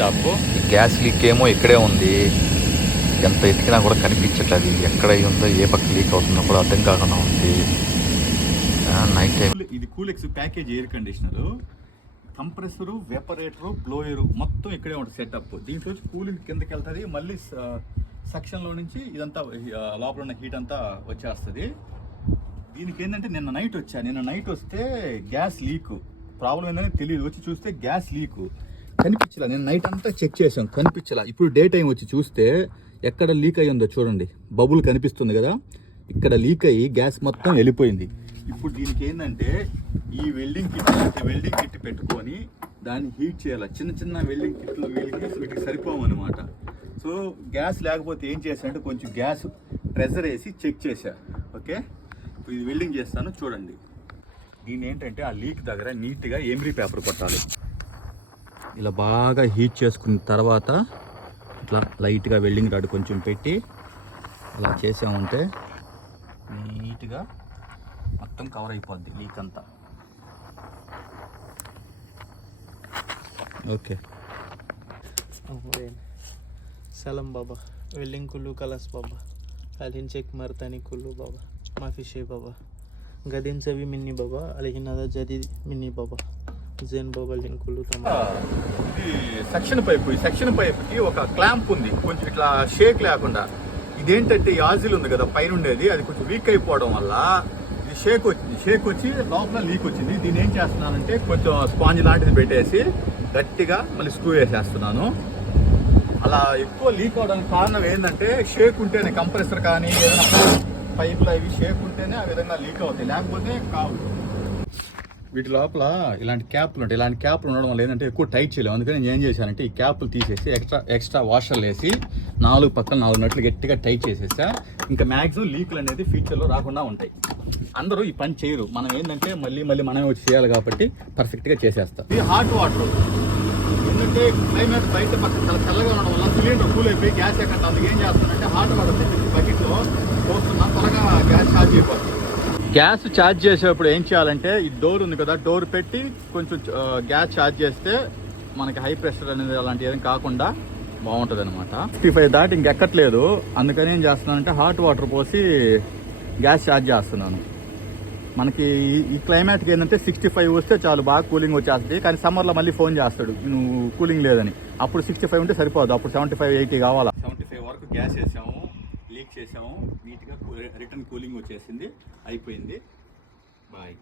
ఈ gas leak ఏమో ఇక్కడే ఉంది. ఎంత ఎతికినా కూడా కనిపించట్లేదు. ఎక్కడ ఉందో ఏ పక్క లీక్ అవుతుందో కూడా అర్థం కాకుండా ఉంది. నైట్ టైం ఇది కూలెక్స్ ప్యాకేజ్ ఎయిర్ కండిషనరు, కంప్రెసరు, వెపరేటరు, బ్లోయరు మొత్తం ఇక్కడే ఉంటుంది సెటప్. దీంట్లో కూలింగ్ కిందకి వెళ్తుంది, మళ్ళీ సెక్షన్లో నుంచి ఇదంతా లోపల ఉన్న హీట్ అంతా వచ్చేస్తుంది. దీనికి ఏంటంటే నిన్న నైట్ వస్తే గ్యాస్ లీక్ ప్రాబ్లం ఏంటనే తెలియదు. వచ్చి చూస్తే గ్యాస్ లీక్ కనిపించలా. నేను నైట్ అంతా చెక్ చేసాం, కనిపించలా. ఇప్పుడు డే టైం వచ్చి చూస్తే ఎక్కడ లీక్ అయ్యి ఉందో చూడండి, బబుల్ కనిపిస్తుంది కదా, ఇక్కడ లీక్ అయ్యి గ్యాస్ మొత్తం వెళ్ళిపోయింది. ఇప్పుడు దీనికి ఏంటంటే ఈ వెల్డింగ్ కిట్ పెట్టుకొని దాన్ని హీట్ చేయాలి. చిన్న వెల్డింగ్ కిట్లు వీటికి సరిపోవన్నమాట. సో గ్యాస్ లేకపోతే ఏం చేశానంటే కొంచెం గ్యాస్ ప్రెషర్ వేసి చెక్ చేశా. ఓకే, ఇప్పుడు ఇది వెల్డింగ్ చేస్తాను చూడండి. దీని ఏంటంటే ఆ లీక్ దగ్గర నీట్గా ఎమిరీ పేపర్ కొట్టాలి. ఇలా బాగా హీట్ చేసుకున్న తర్వాత ఇట్లా లైట్గా వెల్డింగ్ రాడ్ కొంచెం పెట్టి అలా చేసామంటే నీట్గా మొత్తం కవర్ అయిపోద్ది లీక్ అంతా. ఓకే, सलाम बाबा, वेल्डिंग कुल्लू कलस बाबा, अलिन चेक मरतानी कुल्लू बाबा, माफी शे बाबा, गदीन सभी मिन्नी बाबा, अलिन अदा जदी मिन्नी बाबा, జైన్ బాబా లింక్ కుల్లు. ఇది సెక్షన్ పైప్. ఈ సెక్షన్ పైప్కి ఒక క్లాంప్ ఉంది, కొంచెం ఇట్లా షేక్ లేకుండా. ఇదేంటంటే ఈ ఆజిల్ ఉంది కదా పైన ఉండేది, అది కొంచెం వీక్ అయిపోవడం వల్ల ఇది షేక్ వచ్చి లోపల లీక్ వచ్చింది. దీన్ని ఏం చేస్తున్నానంటే కొంచెం స్పాంజ్ లాంటిది పెట్టేసి గట్టిగా మళ్ళీ స్క్రూ వేసేస్తున్నాను. అలా ఎక్కువ లీక్ అవడానికి కారణం ఏంటంటే షేక్ ఉంటేనే, కంప్రెసర్ కానీ ఏదైనా పైపులు అవి షేక్ ఉంటేనే ఆ విధంగా లీక్ అవుతాయి, లేకపోతే కావు. వీటి లోపల ఇలాంటి క్యాప్లు ఉంటాయి. ఇలాంటి క్యాప్లు ఉండడం వల్ల ఏంటంటే ఎక్కువ టైట్ చేయలేము. అందుకని నేను ఏం చేశానంటే ఈ క్యాప్లు తీసేసి ఎక్స్ట్రా వాషర్లు వేసి 4 పక్కన 4 నట్లు గట్టిగా టైట్ చేసేసా. ఇంకా మ్యాక్సిమం లీకులు అనేది ఫ్యూచర్లో రాకుండా ఉంటాయి. అందరూ ఈ పని చేయరు, మనం ఏంటంటే మళ్ళీ మనమే వచ్చి చేయాలి కాబట్టి పర్ఫెక్ట్గా చేసేస్తాం. ఇది హాట్ వాటర్. ఎందుకంటే క్లైమేట్ బయట పక్కన చాలా చల్లగా ఉండడం వల్ల సిలిండర్ కూల్ అయిపోయి గ్యాస్ ఎక్కడ. అందుకు ఏం చేస్తానంటే హాట్ వాటర్ తెచ్చి బకెట్లో పోస్తున్నా, త్వరగా గ్యాస్ ఛార్జ్ అయిపోతుంది. గ్యాస్ ఛార్జ్ చేసేటప్పుడు ఏం చేయాలంటే ఈ డోర్ ఉంది కదా, డోర్ పెట్టి కొంచెం గ్యాస్ ఛార్జ్ చేస్తే మనకి హై ప్రెషర్ అనేది అలాంటి ఏం కాకుండా బాగుంటుంది అనమాట. 65 దాటి ఇంకెక్కట్లేదు, అందుకని ఏం చేస్తున్నానంటే హాట్ వాటర్ పోసి గ్యాస్ ఛార్జ్ చేస్తున్నాను. మనకి ఈ క్లైమేట్కి ఏంటంటే 65 వస్తే చాలు, బాగా కూలింగ్ వచ్చేస్తుంది. కానీ సమ్మర్లో మళ్ళీ ఫోన్ చేస్తాడు నువ్వు కూలింగ్ లేదని. అప్పుడు 65 ఉంటే సరిపోదు, అప్పుడు 75, 80 కావాలా. 75 వరకు గ్యాస్ వేసాము, లీక్ చేసాము, నీట్గా రిటర్న్ కూలింగ్ వచ్చేసింది, అయిపోయింది. బాయ్.